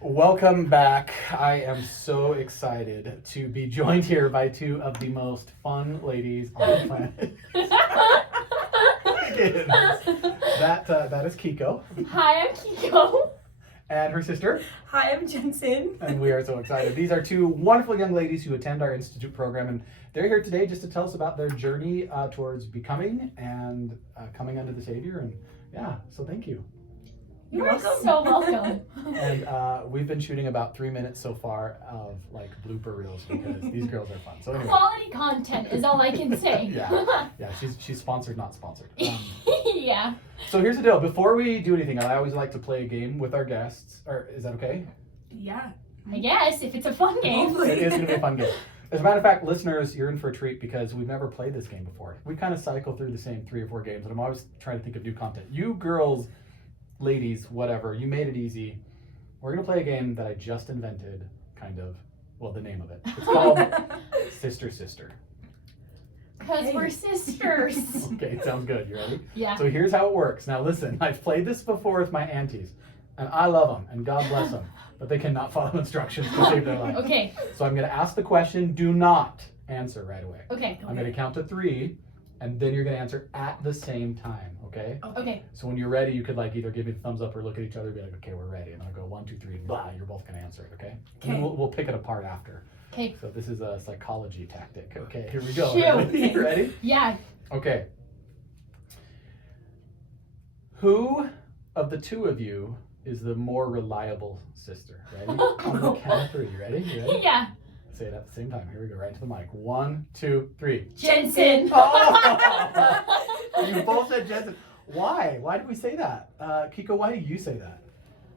Welcome back. I am so excited to be joined here by two of the most fun ladies on the planet. That is Kiko. Hi, I'm Kiko. And her sister. Hi, I'm Jensen. And we are so excited. These are two wonderful young ladies who attend our Institute program, and they're here today just to tell us about their journey towards becoming and coming under the Savior. And yeah, so thank you. You're so welcome. And we've been shooting about 3 minutes so far of like blooper reels because these girls are fun. So anyway. Quality content is all I can say. Yeah, she's sponsored, not sponsored. Yeah. So here's the deal. Before we do anything, I always like to play a game with our guests. Or is that okay? Yeah. I guess, if it's a fun game. It is going to be a fun game. As a matter of fact, listeners, you're in for a treat because we've never played this game before. We kind of cycle through the same 3 or 4 games, and I'm always trying to think of new content. You girls, ladies, whatever, you made it easy. We're going to play a game that I just invented, kind of. Well, the name of it. It's called Sister Sister. Because we're sisters. Okay, sounds good. You ready? Yeah. So here's how it works. Now listen, I've played this before with my aunties, and I love them, and God bless them, but they cannot follow instructions to save their life. Okay. So I'm going to ask the question. Do not answer right away. Okay. I'm going to count to 3, and then you're going to answer at the same time, okay? Okay. So when you're ready, you could like either give me the thumbs up or look at each other and be like, okay, we're ready. And I'll go 1, 2, 3, blah, you're both going to answer it, okay? And then we'll pick it apart after. Okay. So this is a psychology tactic. Okay, here we go. Shoot. You ready? Yeah. Okay. Who of the 2 of you is the more reliable sister? Ready? On the count of 3. You ready? You ready? Yeah. Say it at the same time. Here we go. Right to the mic. 1, 2, 3. Jensen. Oh! You both said Jensen. Why? Why did we say that? Kiko, why do you say that?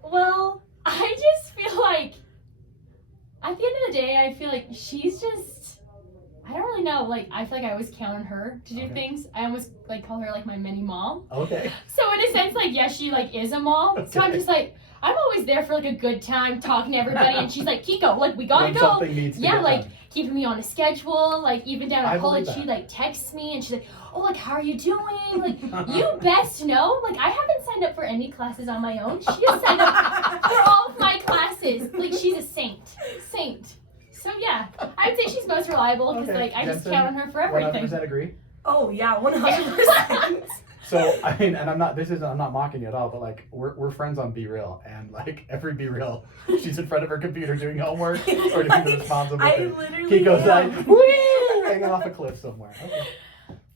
Well, I just feel like, at the end of the day, I feel like she's just, I don't really know, like, I feel like I always count on her to do things. I almost, like, call her, like, my mini mom. Okay. So in a sense, like, yeah, she, like, is a mom. Okay. So I'm just, like, I'm always there for, like, a good time, talking to everybody, and she's like, Kiko, like, we gotta go. Something needs to get like, done. Keeping me on a schedule, like, even down at college, she, that. like, texts me, and she's like, oh, like, how are you doing? Like, you best know. Like, I haven't signed up for any classes on my own. She has signed up for all of my classes. Like, she's a saint. So, yeah, I would say she's most reliable because, like, I just count on her for everything. 100% agree? Oh, yeah, 100%. So, I mean, and I'm not mocking you at all, but, like, we're friends on Be Real, and, like, every Be Real, she's in front of her computer doing homework or doing the responsible I thing. literally Kiko's am. like, whee, hanging off a cliff somewhere.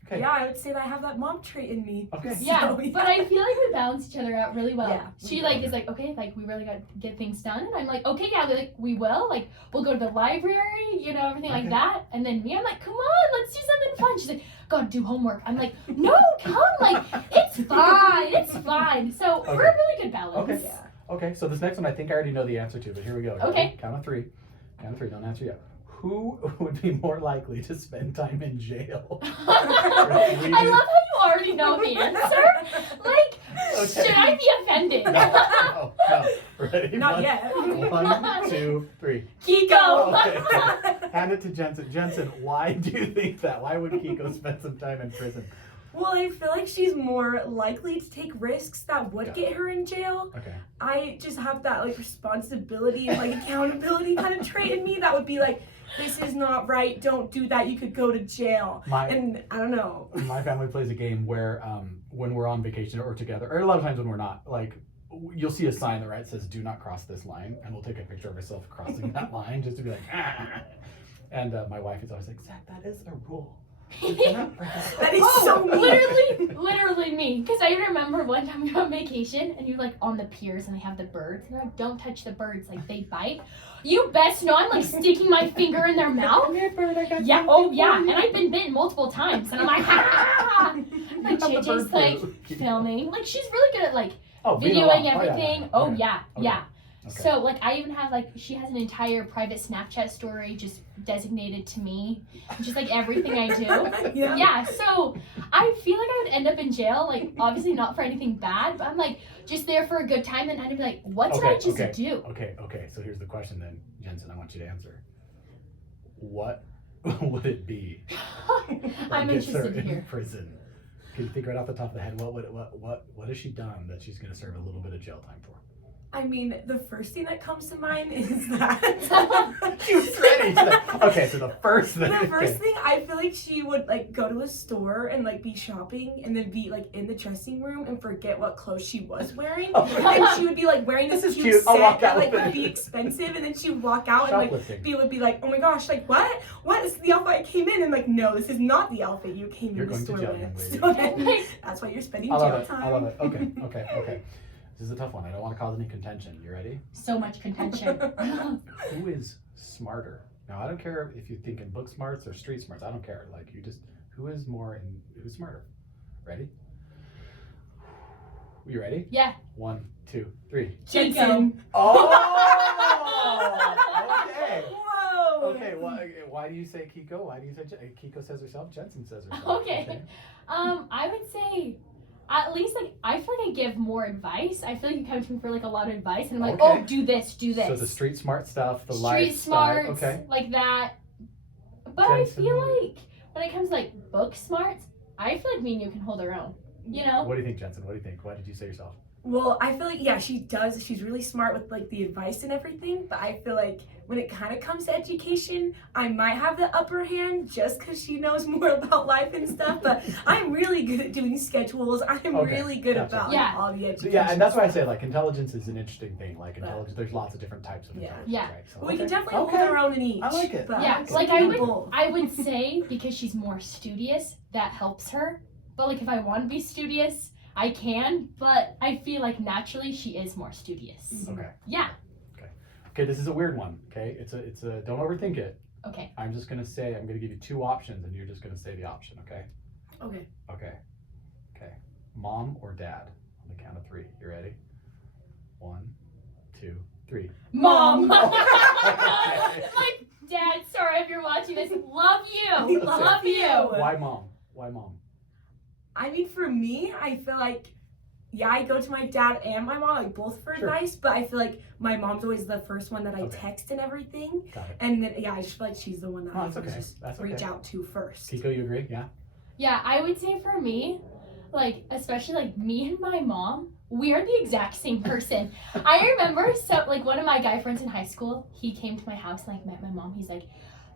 Okay. Yeah, I would say that I have that mom trait in me. Okay. Yeah, but I feel like we balance each other out really well. Yeah, she like is like, okay, like we really got to get things done, and I'm like, okay, yeah, like we will, like we'll go to the library, you know, everything like that. And then me, I'm like, come on, let's do something fun. She's like, gotta do homework. I'm like, no, come, like it's fine. So we're a really good balance. Okay. Yeah. Okay. So this next one, I think I already know the answer to, but here we go. Okay. Count of 3. Don't answer yet. Who would be more likely to spend time in jail? I love how you already know the answer. Like, should I be offended? No. Ready? Not yet. 1, 2, 3. Kiko. Okay. Hand it to Jensen. Jensen, why do you think that? Why would Kiko spend some time in prison? Well, I feel like she's more likely to take risks that would get her in jail. Okay. I just have that, like, responsibility and, like, accountability kind of trait in me that would be like, this is not right, don't do that, you could go to jail. And I don't know. My family plays a game where when we're on vacation or together, or a lot of times when we're not, like, you'll see a sign that says do not cross this line, and we'll take a picture of ourselves crossing that line just to be like, ah. And my wife is always like, Zach, that is a rule. That is so mean. Literally me. Because I remember one time we were on vacation and you're like on the piers and they have the birds. And you're like, don't touch the birds, like they bite. You best know I'm like sticking my finger in their mouth. Yeah, oh yeah. And I've been bitten multiple times. And I'm like, ha! Like JJ's like filming. Like she's really good at like videoing everything. Oh yeah. Okay. So, like, I even have, like, she has an entire private Snapchat story just designated to me. Just, like, everything I do. Yeah, so I feel like I would end up in jail, like, obviously not for anything bad, but I'm, like, just there for a good time, and I'd be like, what did I just do? Okay, so here's the question then, Jensen, I want you to answer. What would it be? I'm interested to hear. In prison. Can you think right off the top of the head, what has she done that she's going to serve a little bit of jail time for? I mean, the first thing that comes to mind is that. She was ready. Okay, so the first thing. The first thing, I feel like she would like go to a store and like be shopping and then be like in the dressing room and forget what clothes she was wearing. And she would be like wearing this This is cute cute. I'll set walk that out like with would it. be expensive, and then she would walk out and like Shoplifting. would be like, oh my gosh, like what? What is the outfit I came in? And like, no, this is not the outfit you came You're in the going to store jail, young with. lady. So then, that's why you're spending I jail love it. time. I love it. Okay. This is a tough one. I don't want to cause any contention. You ready? So much contention. Who is smarter? Now, I don't care if you think in book smarts or street smarts. I don't care. Like, you just, who's smarter? Ready? You ready? Yeah. 1, 2, 3. Jensen. Oh! Okay. Whoa. Okay, why do you say Kiko? Why do you say Kiko says herself? Jensen says herself. Okay. I would say, at least like I feel like I give more advice. I feel like you come to me for like a lot of advice, and I'm like, Okay. oh, do this. So the street smart stuff, the Street life smarts, stuff. Okay. like that. But Jensen. I feel like when it comes to like book smarts, I feel like me and you can hold our own. You know? What do you think, Jensen? What do you think? Why did you say yourself? Well, I feel like, yeah, she does. She's really smart with like the advice and everything. But I feel like when it kind of comes to education, I might have the upper hand just because she knows more about life and stuff. But I'm really good at doing schedules. I'm Okay, really good gotcha. about Yeah. all the So, education. yeah, and that's why I say like intelligence is an interesting thing. Like intelligence, there's lots of different types of Yeah. intelligence. Yeah. Right? So, But we can okay. definitely Okay. hold our own in each. I like it. But Yeah, it's like I would, both. I would say because she's more studious, that helps her. But like if I want to be studious, I can. But I feel like naturally she is more studious. Okay. Yeah. Okay, this is a weird one. Okay, it's a. Don't overthink it. Okay. I'm just gonna say I'm gonna give you 2 options, and you're just gonna say the option. Okay. Okay. Okay. Mom or dad? On the count of 3. You ready? 1, 2, 3. Mom. Okay. Like, Dad, sorry if you're watching this. Love you. We Love you. Why mom? Why mom? I mean, for me, I feel like, yeah, I go to my dad and my mom, like both for Sure. advice, but I feel like my mom's always the first one that I Okay. text and everything. Got it. And then, yeah, I just feel like she's the one that Oh, I that's always okay. just That's reach okay. out to first. Kiko, you agree? Yeah. Yeah, I would say for me, like, especially like me and my mom, we are the exact same person. I remember like one of my guy friends in high school, he came to my house and like met my mom. He's like,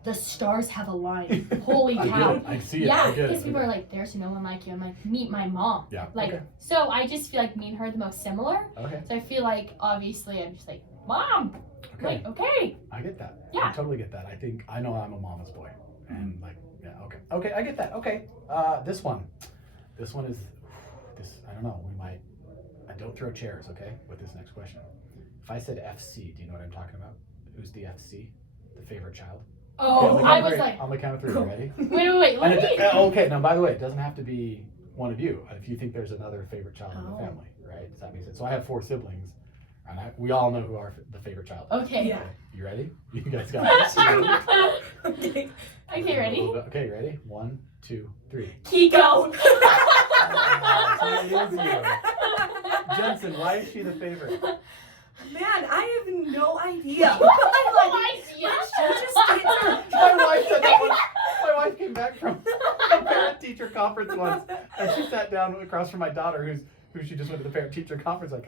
the stars have aligned. Holy I cow. get it. I see it. Yeah, I get it. because people are like, there's no one like you. I'm like, meet my mom. Yeah. Like, okay. so I just feel like me and her are the most similar. Okay. So I feel like, obviously, I'm just like, Mom. Okay. Like, okay. I get that. Yeah. I totally get that. I know I'm a mama's boy. And like, yeah, okay. Okay, I get that. Okay. This one is, I don't know, don't throw chairs, okay, with this next question. If I said FC, do you know what I'm talking about? Who's the FC? The favorite child? Oh, Okay, I was like, on the count of 3, you ready? wait. Let And me. okay, now by the way, it doesn't have to be one of you. If you think there's another favorite child in the Oh. family, right? Does that make sense? So I have 4 siblings, and we all know who the favorite child is. Okay. Yeah. You ready? You guys got it? Okay. Okay, ready? Okay, ready? 1, 2, 3. Kiko. So it is you. Jensen, why is she the favorite? Man, I have no idea. No Like, idea. she just gets her. My wife said that once. My wife came back from a parent-teacher conference once, and she sat down across from my daughter, who she just went to the parent-teacher conference, like,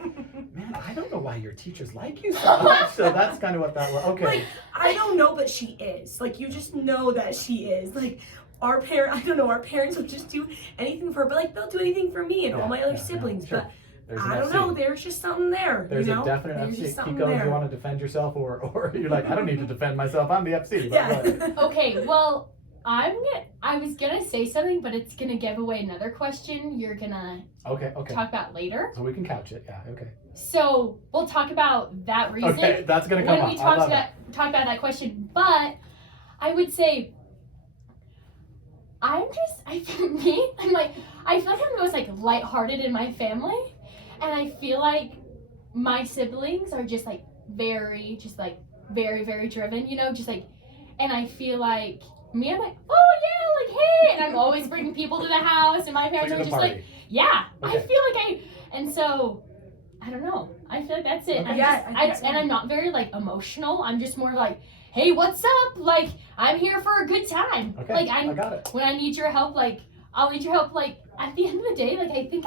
man, I don't know why your teachers like you so much. So that's kind of what that was. Okay. Like, I don't know, but she is. Like, you just know that she is. Like, our parents will just do anything for her, but like, they'll do anything for me and all my other siblings. sure. But There's an I don't FC. know, there's just something there. There's you know? a definite There's FC. just something Kiko, do there. you want to defend yourself, or you're like, I don't need to defend myself. I'm the FC. But Yeah. go ahead. Okay, well, I was gonna say something, but it's gonna give away another question you're gonna Okay. talk about later. So we can couch it. Yeah. Okay. So we'll talk about that reason Okay. That's gonna come when up. we I talk love about that question. But I would say I feel like I'm the most like lighthearted in my family, and I feel like my siblings are just like very very driven, you know, just like, and I feel like me, I'm like, oh yeah, like hey, and I'm always bringing people to the house, and my it. parents So are you're just the like, party. yeah, Okay. I feel like and so I don't know, I feel like that's it. Okay. I'm Yeah, just, I think so. and I'm not very like emotional. I'm just more like, hey, what's up? Like, I'm here for a good time. Okay. Like, I got it. when I need your help, like, I'll need your help. Like, at the end of the day, like, I think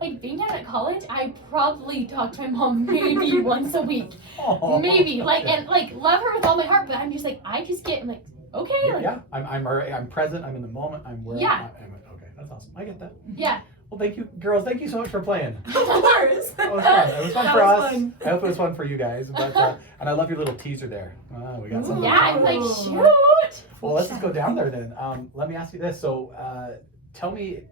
like being down at college, I probably talk to my mom maybe once a week. Oh, Maybe. Like, okay. and like love her with all my heart, but I'm just like, I'm like, okay. Like, Yeah, I'm present. I'm in the moment. I'm where. Yeah. I'm okay, that's awesome. I get that. yeah. Well, thank you, girls. Thank you so much for playing. Of course. That was fun. It was fun That for was us. fun. I hope it was fun for you guys. But and I love your little teaser there. We got something. Yeah, I'm like, Ooh. shoot. Well, let's just go down there then. Let me ask you this. So, tell me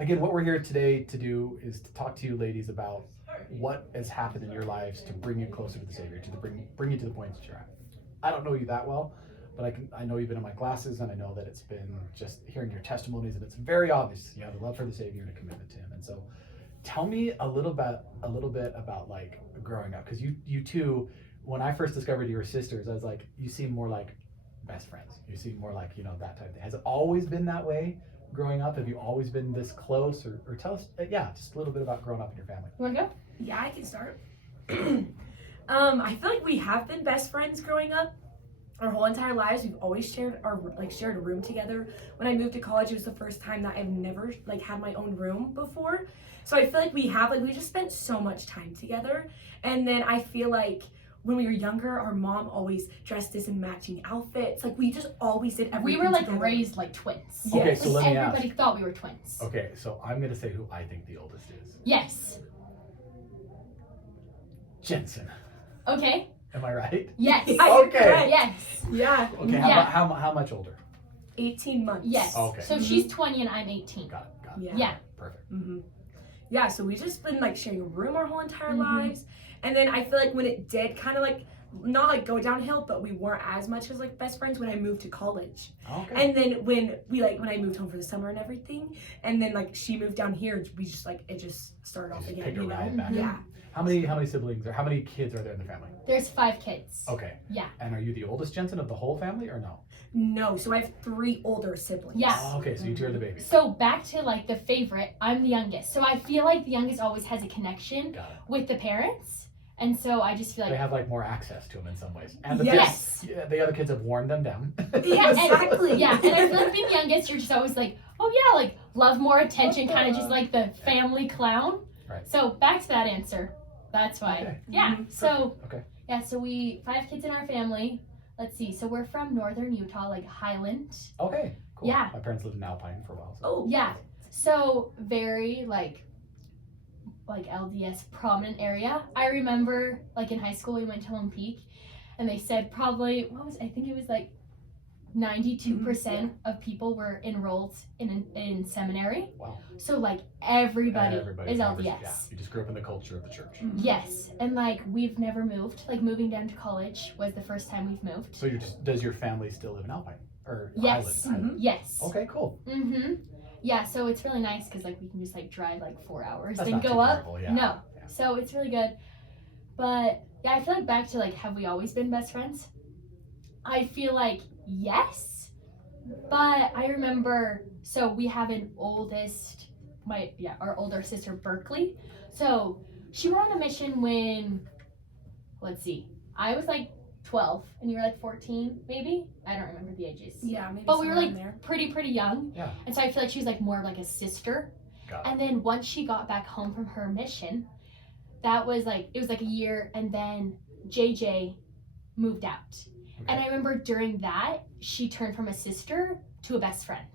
again, what we're here today to do is to talk to you ladies about what has happened in your lives to bring you closer to the Savior, to bring you to the point that you're at. I don't know you that well, but I know you've been in my classes, and I know that it's been just hearing your testimonies, and it's very obvious you have a love for the Savior and a commitment to Him. And so, tell me a little bit about like growing up, because you two, when I first discovered you were sisters, I was like, you seem more like best friends. You seem more like, that type of thing. Has it always been that way growing up? Have you always been this close? Or tell us, just a little bit about growing up in your family. You want to go? Yeah, I can start. I feel like we have been best friends growing up. Our whole entire lives, we've always shared a room together. When I moved to college, it was the first time that I've never had my own room before. So I feel like we just spent so much time together. And then I feel like when we were younger, our mom always dressed us in matching outfits. Like we just always did everything. We were like together. raised like twins. Yes. Okay, so let me Everybody ask. thought we were twins. Okay, so I'm gonna say who I think the oldest is. Yes. Jensen. Okay. Am I right? Yes. Yeah, you're Okay. correct. Yes. Yeah. Okay. Yeah. How much older? 18 months. Yes. Okay. So she's 20 and I'm 18. Got it. Yeah. Yeah. Perfect. Mm-hmm. Yeah, so we just been sharing a room our whole entire Mhm. lives. And then I feel like when it did kind of not go downhill, but we weren't as much as best friends when I moved to college. Okay. And then when I moved home for the summer and everything, and then she moved down here, we just it just started off Just again, picked a you know? ride back. Yeah. How many siblings or how many kids are there in the family? There's 5 kids. Okay. Yeah. And are you the oldest, Jensen, of the whole family, or no? No, so I have 3 older siblings. Yeah. Oh, okay, so you two are the babies. So back to the favorite, I'm the youngest. So I feel like the youngest always has a connection Got it. with the parents. And so I just feel They like have more access to them in some ways, and the Yes. the other kids have worn them down. Yeah, and- exactly. yeah, and I feel like being the youngest, you're just always oh yeah, love more attention, kind of just the family clown. Right. So back to that answer. That's why. Okay. Yeah. Mhm. So Okay. yeah, so we 5 kids in our family. Let's see. So we're from northern Utah, Highland. Okay. Cool. Yeah. My parents lived in Alpine for a while. So. Oh. Yeah. So very LDS prominent area. I remember in high school we went to Lone Peak and they said probably I think it was 92% of people were enrolled in seminary. Wow. So everybody Everybody's is members, LDS. Yeah. You just grew up in the culture of the church. Yes. And we've never moved. Moving down to college was the first time we've moved. So does your family still live in Alpine or Yes. Highland? Yes. Okay. Cool. Mhm. Yeah, so it's really nice because we can just drive 4 hours That's and not go too up. terrible, yeah. No. Yeah. So it's really good. But yeah, I feel back to have we always been best friends? I feel yes. But I remember we have an oldest our older sister Berkeley. So she went on a mission when I was 12 and you were 14 maybe. I don't remember the ages. Yeah, maybe. But we were somewhere in there. pretty young. Yeah. And so I feel she was more of a sister. Got it. And then once she got back home from her mission, that was it was a year, and then JJ moved out. Okay. And I remember during that, she turned from a sister to a best friend.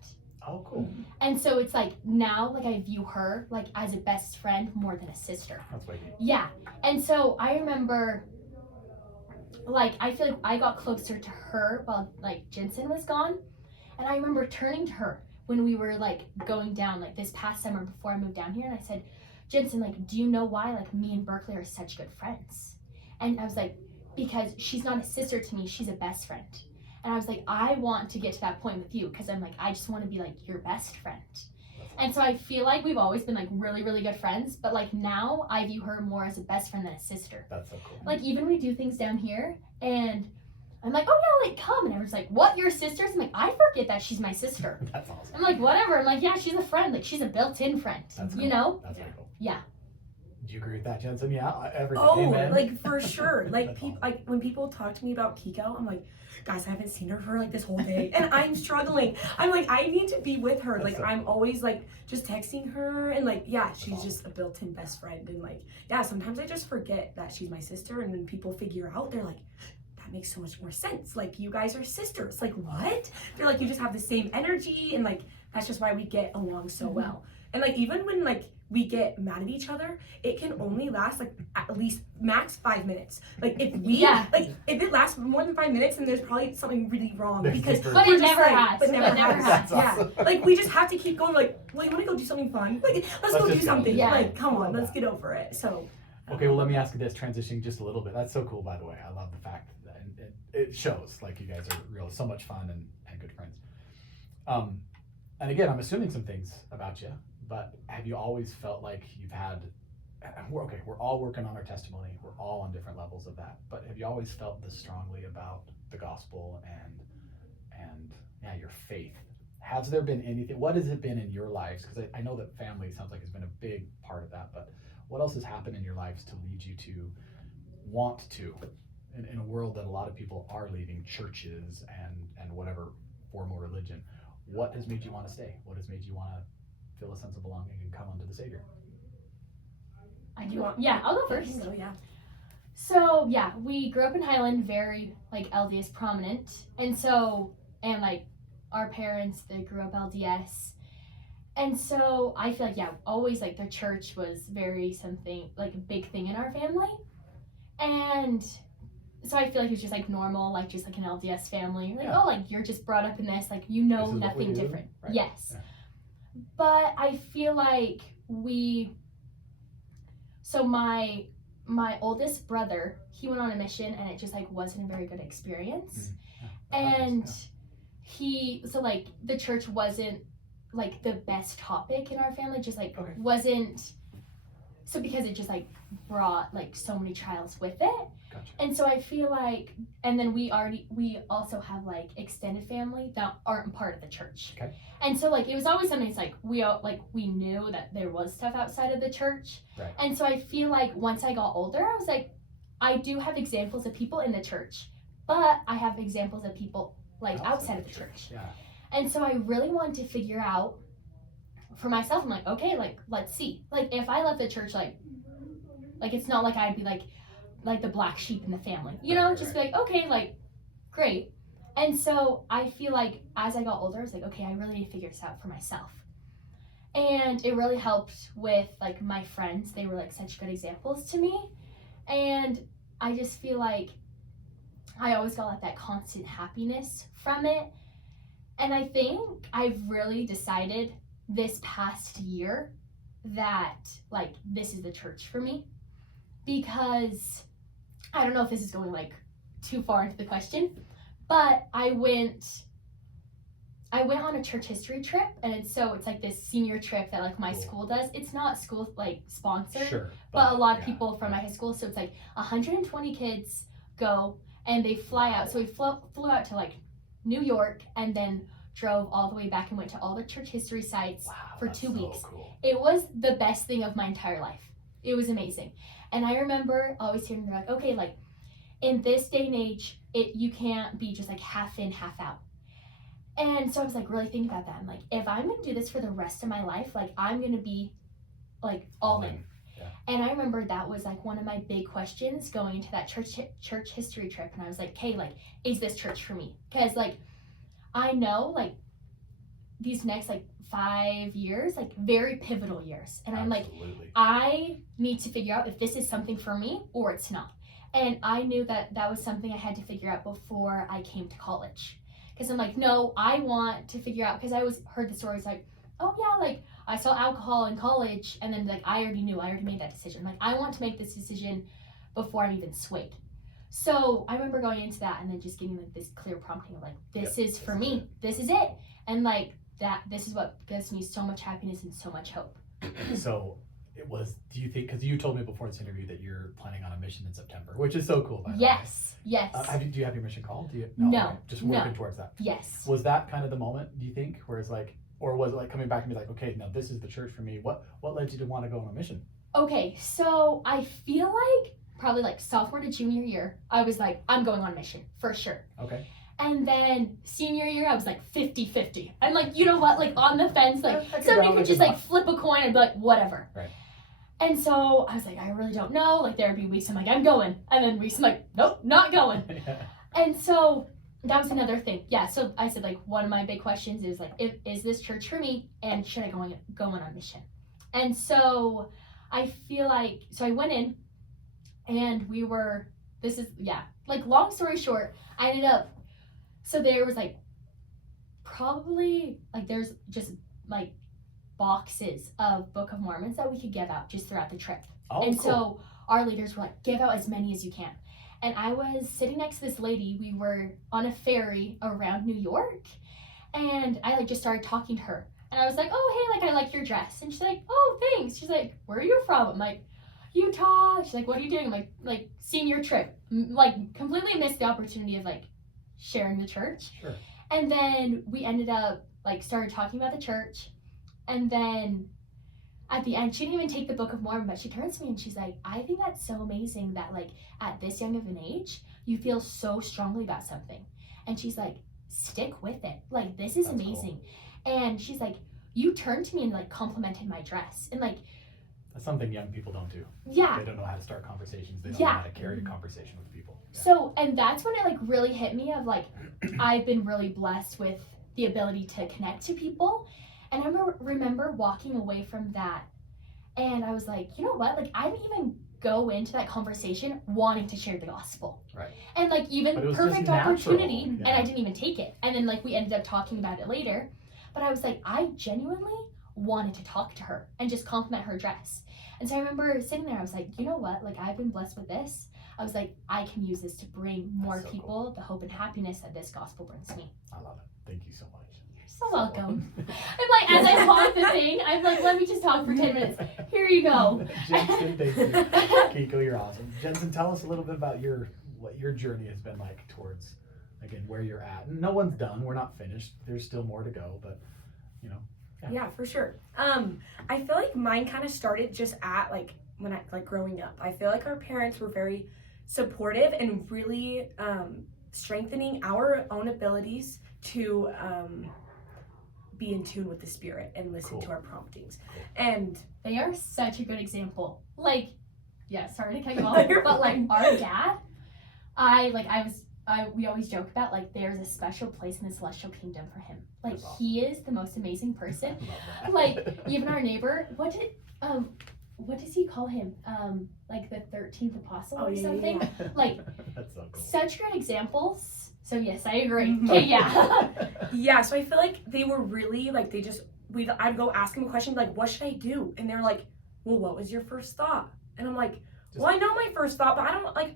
Oh, cool. And so it's now I view her as a best friend more than a sister. That's way neat. Yeah. And so I remember I feel I got closer to her while Jensen was gone. And I remember turning to her when we were going down this past summer before I moved down here, and I said, Jensen, do you know why me and Berkeley are such good friends? And I was because she's not a sister to me, she's a best friend. And I was I want to get to that point with you because I'm I just want to be your best friend. And so I feel we've always been really, really good friends, but now I view her more as a best friend than a sister. That's so cool. Even we do things down here and I'm oh yeah, come, and everyone's what, your sisters? I'm I forget that she's my sister. That's awesome. I'm whatever. I'm yeah, she's a friend, she's a built-in friend. That's you cool. know? That's very cool. Yeah. Do you agree with that, Jensen? Yeah, everything. Oh, Amen. like for sure. Like That's people, awesome. like when people talk to me about Kiko, I'm like, guys, I haven't seen her for like this whole day, and I'm struggling. I'm like, I need to be with her. That's Like so I'm cool. always like just texting her, and like yeah, she's awesome. just a built-in best friend, and like yeah, sometimes I just forget that she's my sister, and then people figure out they're like. That makes so much more sense. Like you guys are sisters. Like what? They're like you just have the same energy, and like that's just why we get along so well. And like even when like we get mad at each other, it can only last like at least max 5 minutes. Like if we like if it lasts more than 5 minutes, then there's probably something really wrong because But we're it just never like, has. But never Never has. has. That's Yeah. awesome. Like we just have to keep going. Like, well, you want to go do something fun? Like let's go just do go. something. Yeah. Like come I love on, let's that. get over it. So. Okay, well, let me ask you this, transitioning just a little bit. That's so cool, by the way. I love the fact that it shows like you guys are real, so much fun and good friends. And again, I'm assuming some things about you, but have you always felt like you've had, we're all working on our testimony. We're all on different levels of that, but have you always felt this strongly about the gospel and yeah, your faith? Has there been anything, what has it been in your lives? Because I know that family sounds like it's been a big part of that, but what else has happened in your lives to lead you to want to, in a world that a lot of people are leaving churches and whatever formal religion, what has made you want to stay? What has made you want to feel a sense of belonging and come unto the Savior? Yeah, I'll go first. So yeah. So yeah, we grew up in Highland, very like LDS prominent, and like our parents, they grew up LDS, and so I feel like yeah, always like the church was very something like a big thing in our family, and so I feel like it was just like normal, like just like an LDS family, like Yeah. oh like you're just brought up in this, like you know This is what we nothing do, different. right? Yes, Yeah. but I feel like so my oldest brother, he went on a mission and it just like wasn't a very good experience. Yeah, that And happens, so like the church wasn't like the best topic in our family, just like Okay. wasn't, so because it just like brought like so many trials with it. Gotcha. And so I feel like, and then we also have like extended family that aren't part of the church. Okay. And so like it was always something it's like we knew that there was stuff outside of the church. Right. And so I feel like once I got older, I was like, I do have examples of people in the church, but I have examples of people like outside of the church. Yeah. And so I really wanted to figure out for myself, I'm like, okay, like let's see. Like if I left the church, like it's not like I'd be like the black sheep in the family, you know, Right, just right. be like, okay, like great. And so I feel like as I got older, I was like, okay, I really need to figure this out for myself. And it really helped with like my friends. They were like such good examples to me. And I just feel like I always got like that constant happiness from it. And I think I've really decided this past year that like this is the church for me, because I don't know if this is going like too far into the question, but I went on a church history trip, and it's like this senior trip that like my Cool. school does. It's not school like sponsored, Sure. but a lot of yeah, people from yeah. my high school, so it's like 120 kids go and they fly out. So we flew out to like New York and then drove all the way back and went to all the church history sites Wow, for that's 2 so weeks. Cool. It was the best thing of my entire life. It was amazing. And I remember always hearing they're like, okay, like in this day and age, you can't be just like half in, half out. And so I was like really thinking about that. I'm like, if I'm gonna do this for the rest of my life, like I'm gonna be like all in. Yeah. And I remember that was like one of my big questions going into that church history trip. And I was like, okay, like, is this church for me? Because like I know like these next like 5 years, like very pivotal years. And I'm like, Absolutely. I need to figure out if this is something for me or it's not. And I knew that was something I had to figure out before I came to college. Because I'm like, no, I want to figure out, because I always heard the stories like, oh yeah, like I saw alcohol in college, and then like I already made that decision. Like I want to make this decision before I'm even swayed. So I remember going into that and then just getting like this clear prompting of like, this is for me, this is it. And like this is what gives me so much happiness and so much hope. So it was, do you think, because you told me before this interview that you're planning on a mission in September, which is so cool, by the way. Yes. Do you have your mission called? Do you? No, okay. Just no. working towards that. Yes. Was that kind of the moment, do you think, where it's like, or was it like coming back and be like, okay, now this is the church for me? What led you to want to go on a mission? Okay, so I feel like probably like sophomore to junior year, I was like, I'm going on mission for sure. Okay. And then senior year, I was like 50-50. I'm like, you know what, like on the fence, like I could somebody go, I could just could like not. flip a coin and be like, whatever. Right. And so I was like, I really don't know. Like there would be weeks I'm like, I'm going. And then weeks I'm like, nope, not going. Yeah. And so that was another thing. Yeah, so I said like one of my big questions is like, is this church for me? And should I go on mission? And so I feel like, so I went in and like long story short, I ended up, so there was like probably like there's just like boxes of Book of Mormons that we could give out just throughout the trip. Oh, And cool. so our leaders were like, give out as many as you can. And I was sitting next to this lady. We were on a ferry around New York. And I like just started talking to her. And I was like, oh, hey, like I like your dress. And she's like, oh, thanks. She's like, where are you from? I'm like, Utah. She's like, what are you doing? I'm like senior trip. Like completely missed the opportunity of like sharing the church. Sure. And then we ended up like started talking about the church. And then at the end, she didn't even take the Book of Mormon, but she turns to me and she's like, I think that's so amazing that like at this young of an age, you feel so strongly about something. And she's like, stick with it. Like, this is That's amazing. And she's like, you turned to me and like complimented my dress. And like, That's something young people don't do. yeah. They don't know how to start conversations. They don't Yeah. know how to carry a conversation with people. Yeah. So, and that's when it like really hit me of like, I've been really blessed with the ability to connect to people. And I remember walking away from that and I was like, you know what? Like, I didn't even go into that conversation wanting to share the gospel. Right. And like, even But it was perfect just natural. opportunity, Yeah. and I didn't even take it. And then like, we ended up talking about it later. But I was like, I genuinely wanted to talk to her and just compliment her dress. And so I remember sitting there, I was like, you know what? Like, I've been blessed with this. I was like, I can use this to bring more That's so people cool. the hope and happiness that this gospel brings me. I love it. Thank you so much. You're so welcome. I'm like, as I walk the thing, I'm like, let me just talk for 10 minutes. Here you go. Jensen, thank you. Kiko, you're awesome. Jensen, tell us a little bit about what your journey has been like towards, again, where you're at. No one's done. We're not finished. There's still more to go, but, you know. Yeah, for sure. I feel like mine kind of started just at like when I like growing up. I feel like our parents were very supportive and really strengthening our own abilities to be in tune with the Spirit and listen Cool. to our promptings. Cool. And They are such a good example. Like, yeah, sorry to cut you off, but like our dad, we always joke about like there's a special place in the celestial kingdom for him. Like, That's awesome. he is the most amazing person. Love that. Like, even our neighbor, what does he call him? Like the 13th apostle or something? yeah. Like, That's so cool. such great examples. So yes, I agree. Mhm. Okay, yeah. Yeah, so I feel like they were really like I'd go ask them a question like, what should I do? And they're like, well, what was your first thought? And I'm like, well, I know my first thought, but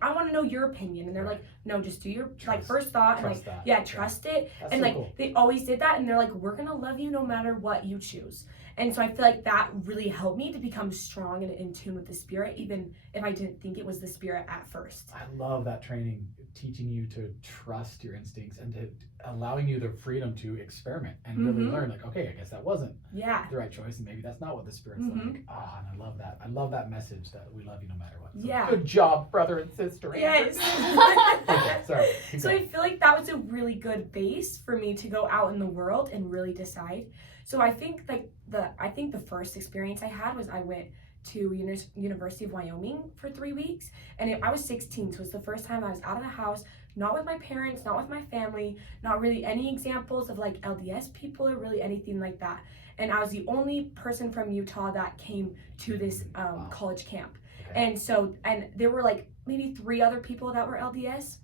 I want to know your opinion. And they're like, no, just do your like Trust- first thought and trust that. yeah, trust it. That's And so like cool. they always did that, and they're like, we're gonna love you no matter what you choose. And so I feel like that really helped me to become strong and in tune with the Spirit, even if I didn't think it was the Spirit at first. I love that training, teaching you to trust your instincts and to allowing you the freedom to experiment and really Mhm. learn, like, okay, I guess that wasn't Yeah. the right choice and maybe that's not what the Spirit's Mhm. like. Oh, and I love that. I love that message that we love you no matter what. So Yeah. Good job, brother and sister. Yes. Okay, sorry. Keep So going. I feel like that was a really good base for me to go out in the world and really decide. So I think the first experience I had was I went to University of Wyoming for 3 weeks, and I was 16, so it was the first time I was out of the house, not with my parents, not with my family, not really any examples of like LDS people or really anything like that. And I was the only person from Utah that came to this Wow. college camp. Okay. And there were like maybe 3 other people that were LDS.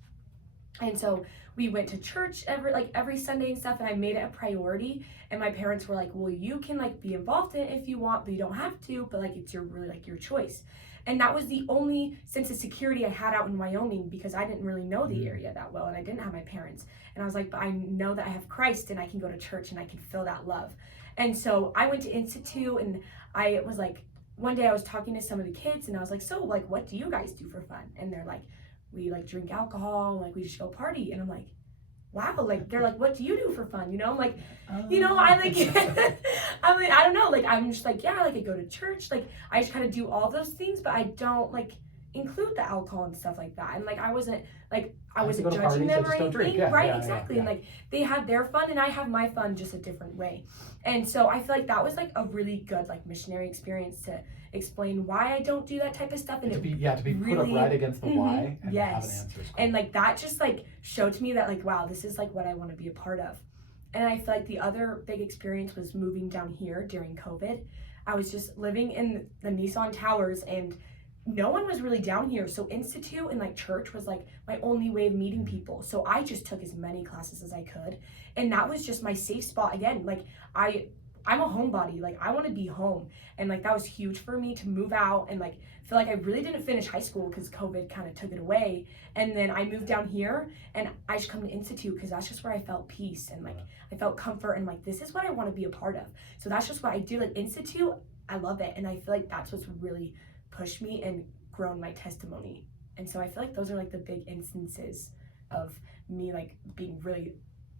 And so we went to church every Sunday and stuff, and I made it a priority. And my parents were like, well, you can like be involved in it if you want, but you don't have to, but like it's your choice. And that was the only sense of security I had out in Wyoming, because I didn't really know the area that well, and I didn't have my parents. And I was like, but I know that I have Christ and I can go to church and I can feel that love. And so I went to Institute, and I was like, one day I was talking to some of the kids, and I was like, so like, what do you guys do for fun? And they're like, we like drink alcohol, like we just go party. And I'm like, wow, like they're like, what do you do for fun? You know, I'm like, you know, I like I'm like, I don't know, like, I'm just like, yeah, like, I go to church, like, I just kind of do all those things, but I don't, like, include the alcohol and stuff like that. And, like, I wasn't judging them or anything. Yeah, right, yeah, exactly. Yeah. And, like, they had their fun, and I have my fun, just a different way. And so I feel like that was, like, a really good, like, missionary experience to explain why I don't do that type of stuff. And to be really, put up right against the why and yes. have an answer. Cool. And, like, that just, like, showed to me that, like, wow, this is, like, what I want to be a part of. And I feel like the other big experience was moving down here during COVID. I was just living in the Nissan Towers, and no one was really down here. So Institute and, like, church was, like, my only way of meeting people. So I just took as many classes as I could. And that was just my safe spot. Again, like, I'm a homebody. Like, I want to be home. And, like, that was huge for me to move out and, like, feel like I really didn't finish high school because COVID kind of took it away. And then I moved down here, and I should come to Institute because that's just where I felt peace and, like, I felt comfort, and, like, this is what I want to be a part of. So that's just what I do. Like, Institute, I love it. And I feel like that's what's really pushed me and grown my testimony. And so I feel like those are, like, the big instances of me, like, being really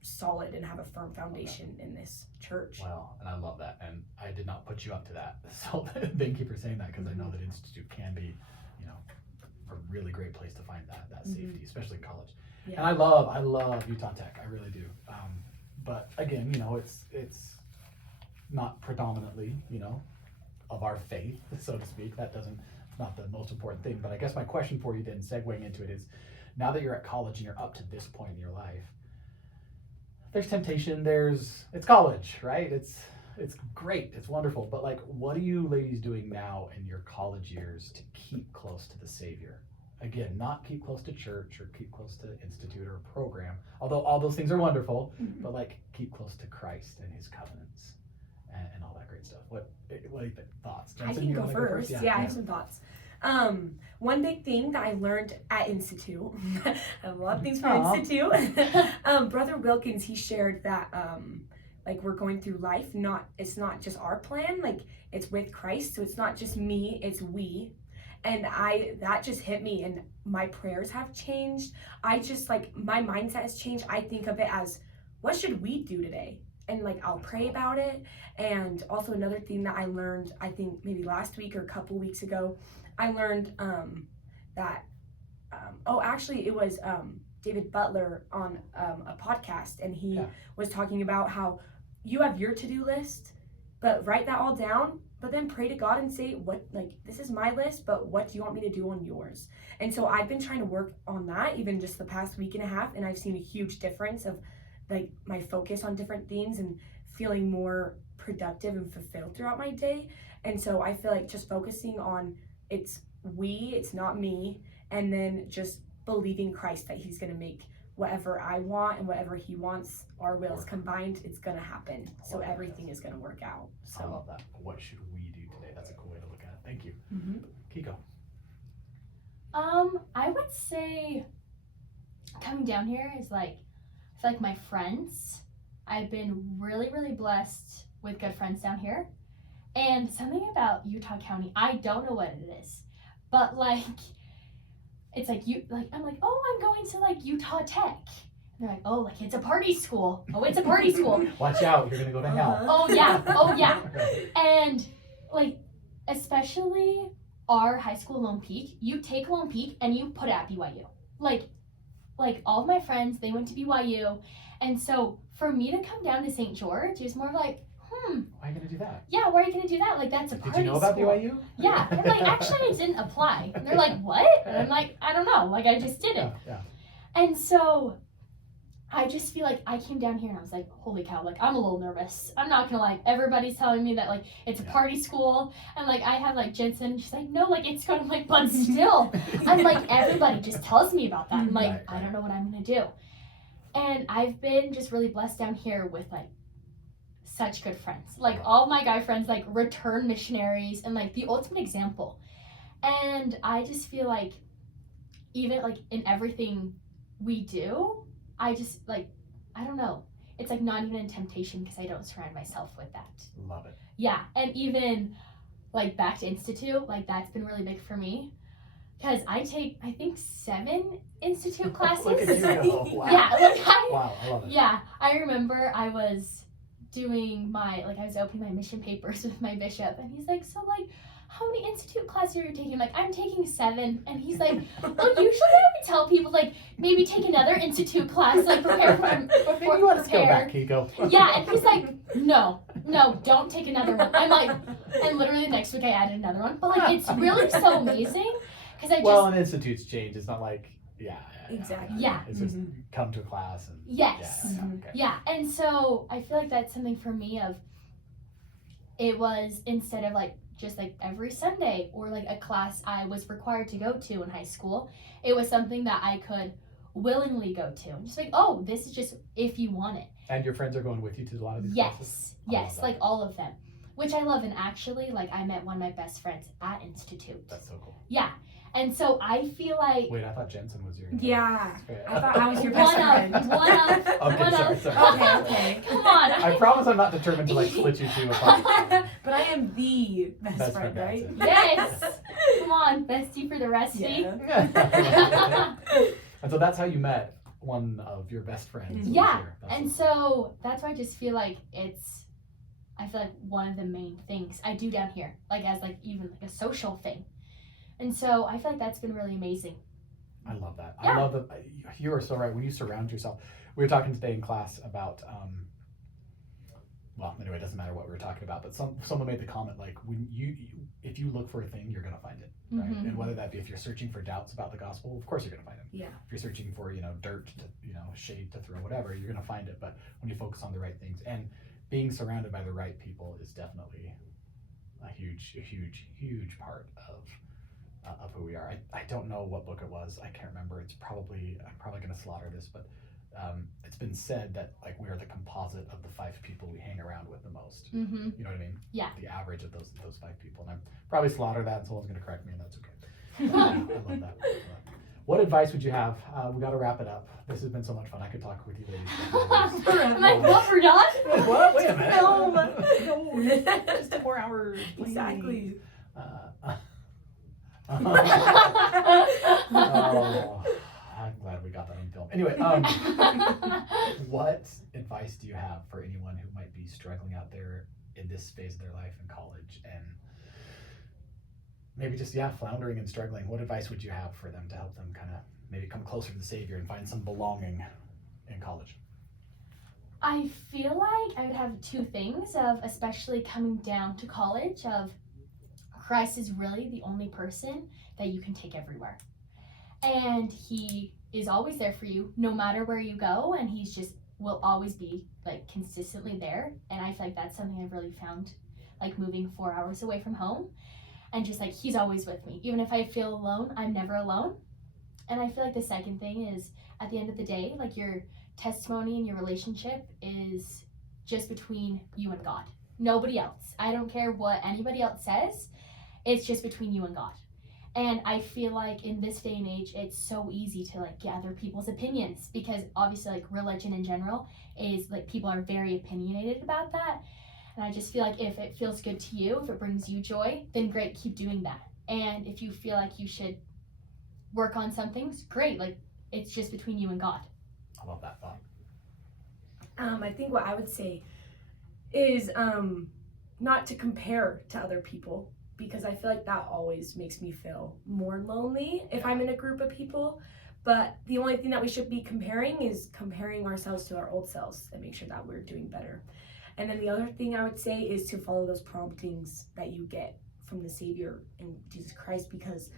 solid and have a firm foundation in this church. Wow, and I love that. And I did not put you up to that. So thank you for saying that, because I know that Institute can be, a really great place to find that safety, especially in college. Yeah. And I love Utah Tech. I really do. But again, it's not predominantly, of our faith, so to speak. It's not the most important thing. But I guess my question for you then, segueing into it, is now that you're at college and you're up to this point in your life, there's temptation, it's college, right? It's great, it's wonderful. But, like, what are you ladies doing now in your college years to keep close to the Savior? Again, not keep close to church or keep close to institute or program, although all those things are wonderful, but, like, keep close to Christ and his covenants and all that great stuff. What are your thoughts? Jensen, I can go first. Yeah, I have some thoughts. One big thing that I learned at Institute, I have a lot of things from Institute. Brother Wilkins, he shared that, like, we're going through life, it's not just our plan, like, it's with Christ. So it's not just me, it's we. And that just hit me, and my prayers have changed. I just, like, my mindset has changed. I think of it as, what should we do today? And, like, I'll pray about it. And also another thing that I learned, I think maybe last week or a couple weeks ago, I learned that, actually it was David Butler on a podcast, and he was talking about how you have your to-do list, but write that all down, but then pray to God and say, this is my list, but what do you want me to do on yours? And so I've been trying to work on that even just the past week and a half, and I've seen a huge difference of, like, my focus on different things and feeling more productive and fulfilled throughout my day. And so I feel like just focusing on it's not me, and then just believing Christ that he's going to make whatever I want and whatever he wants, our wills combined, it's going to happen. So everything is going to work out. So I love that. What should we do today? That's a cool way to look at it. Thank you. Kiko. I would say coming down here is, like, I feel like my friends, I've been really, really blessed with good friends down here. And something about Utah County, I don't know what it is, but, like, it's like I'm like, oh, I'm going to, like, Utah Tech. And they're like, oh, like, it's a party school. Oh, it's a party school. Watch out, you're gonna go to hell. Oh yeah. And, like, especially our high school, Lone Peak, you take Lone Peak and you put it at BYU. Like all of my friends, they went to BYU, and so for me to come down to St. George, it was more of like, why are you gonna do that? Yeah, why are you gonna do that? Like, that's a party school. Did you know about school. BYU? Yeah, and, like, actually I didn't apply. And they're like, what? And I'm like, I don't know, like, I just didn't. Yeah. And so I just feel like I came down here and I was like, holy cow, like, I'm a little nervous. I'm not gonna lie. Everybody's telling me that, like, it's a party school. And, like, I have, like, Jensen, she's like, no, like, it's going to, like, but still. I'm like, everybody just tells me about that. I'm like, right. I don't know what I'm gonna do. And I've been just really blessed down here with, like, such good friends. Like, all of my guy friends, like, return missionaries and, like, the ultimate example. And I just feel like even, like, in everything we do, I just, like, I don't know. It's, like, not even in temptation because I don't surround myself with that. Love it. Yeah, and even, like, back to Institute, like, that's been really big for me. Because I take, I think, 7 Institute classes. Look at you go. Wow. Yeah, like, wow, I love it. Yeah, I remember I was doing I was opening my mission papers with my bishop, and he's like, so like, how many institute classes are you taking? I'm like, I'm taking 7. And he's like, well, usually I would tell people, like, maybe take another institute class, like, prepare for Maybe you want to go back, Kiko. Yeah, and he's like, no, don't take another one. I'm like, and literally the next week I added another one. But, like, it's really so amazing. Because and institutes change. It's not like, Exactly. Yeah. It's just come to a class. And, yes. Okay. Yeah, and so I feel like that's something for me of, it was instead of, like, just like every Sunday or like a class I was required to go to in high school, it was something that I could willingly go to. And just like, oh, this is just if you want it. And your friends are going with you to a lot of these classes? Yes, like all of them, which I love. And actually, like, I met one of my best friends at Institute. That's so cool. Yeah, and so I feel like. Wait, I thought Jensen was your. Yeah, Okay. I thought I was your best friend. One of. Okay, sorry. Okay. Come on. I promise I'm not determined to like split you two apart. But I am the best friend, right? Jensen. Yes. Come on, bestie for the restie. Yeah. And so that's how you met one of your best friends. Yeah, Here. That's and so so that's why I just feel like I feel like one of the main things I do down here, like as like even like a social thing. And so I feel like that's been really amazing. I love that. Yeah. I love that. You are so right. When you surround yourself, we were talking today in class about, well, anyway, it doesn't matter what we were talking about, but someone made the comment like, when if you look for a thing, you're going to find it, right? Mhm. And whether that be if you're searching for doubts about the gospel, of course you're going to find it. Yeah. If you're searching for, dirt to, shade to throw, whatever, you're going to find it. But when you focus on the right things and being surrounded by the right people is definitely a huge part of who we are. I don't know what book it was. I can't remember. I'm probably going to slaughter this, but it's been said that like we are the composite of the 5 people we hang around with the most. Mm-hmm. You know what I mean? Yeah. The average of those 5 people, and I'm probably slaughter that, and someone's going to correct me, and that's okay. I love that. What advice would you have? We got to wrap it up. This has been so much fun. I could talk with you ladies. I'm like, what, we're done? What? Wait a minute. No. Just 2 more hours. Please. Exactly. Oh, I'm glad we got that on film. Anyway, what advice do you have for anyone who might be struggling out there in this phase of their life in college and maybe just, floundering and struggling? What advice would you have for them to help them kind of maybe come closer to the Savior and find some belonging in college? I feel like I would have 2 things of, especially coming down to college, of Christ is really the only person that you can take everywhere. And he is always there for you, no matter where you go, and he's just will always be like consistently there. And I feel like that's something I've really found, like moving 4 hours away from home, and just like he's always with me. Even if I feel alone, I'm never alone. And I feel like the second thing is, at the end of the day, like your testimony and your relationship is just between you and God. Nobody else. I don't care what anybody else says. It's just between you and God. And I feel like in this day and age, it's so easy to like gather people's opinions, because obviously like religion in general is like people are very opinionated about that. And I just feel like if it feels good to you, if it brings you joy, then great, keep doing that. And if you feel like you should work on some things, great. Like it's just between you and God. I love that thought. I think what I would say is not to compare to other people, because I feel like that always makes me feel more lonely if I'm in a group of people. But the only thing that we should be comparing is comparing ourselves to our old selves and make sure that we're doing better. And then the other thing I would say is to follow those promptings that you get from the Savior and Jesus Christ, because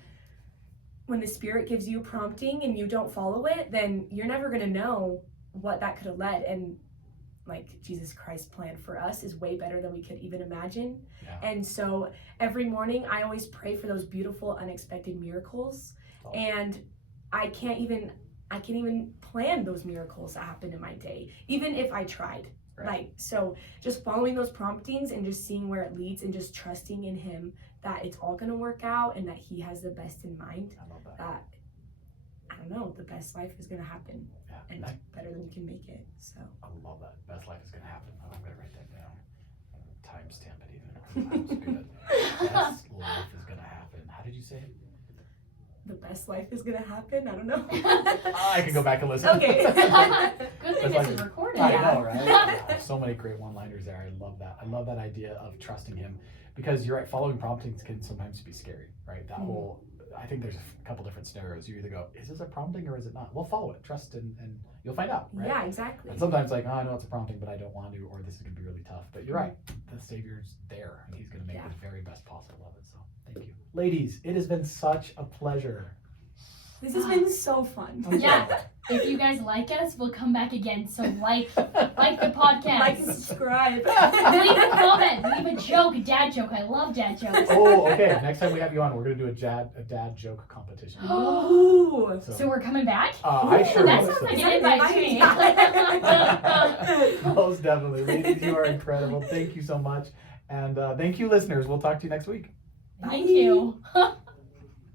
when the Spirit gives you a prompting and you don't follow it, then you're never going to know what that could have led. And like Jesus Christ's plan for us is way better than we could even imagine. Yeah. And so every morning I always pray for those beautiful unexpected miracles. Oh. And I can't even plan those miracles that happen in my day, even if I tried. Right. Like, so just following those promptings and just seeing where it leads and just trusting in him that it's all going to work out and that he has the best in mind. I love that. That, I don't know, the best life is going to happen. Yeah. And it's better than you can make it. So I love that. Best life is going to happen. I'm going to write that down. Timestamp it even. That's good. Best life is going to happen. How did you say it? The best life is going to happen? I don't know. I can go back and listen. Okay. Good think It's this is recorded. I Yeah. know, right? Yeah, so many great one-liners there. I love that. I love that idea of trusting him because you're right. Following promptings can sometimes be scary, right? That whole. I think there's a couple different scenarios. You either go, is this a prompting or is it not? Well, follow it, trust, and you'll find out, right? Yeah, exactly. And sometimes like, oh, I know it's a prompting, but I don't want to, or this is going to be really tough. But you're right. The Savior's there, and he's going to make the very best possible of it. So thank you. Ladies, it has been such a pleasure. This has been so fun. Yeah. If you guys like us, we'll come back again. So like the podcast. Like and subscribe. Leave a comment. Leave a joke, a dad joke. I love dad jokes. Oh, okay. Next time we have you on, we're going to do a dad joke competition. Ooh. So we're coming back? I sure That hope sounds so. like an invite to me. Most definitely. Ladies, you are incredible. Thank you so much. And thank you, listeners. We'll talk to you next week. Thank you.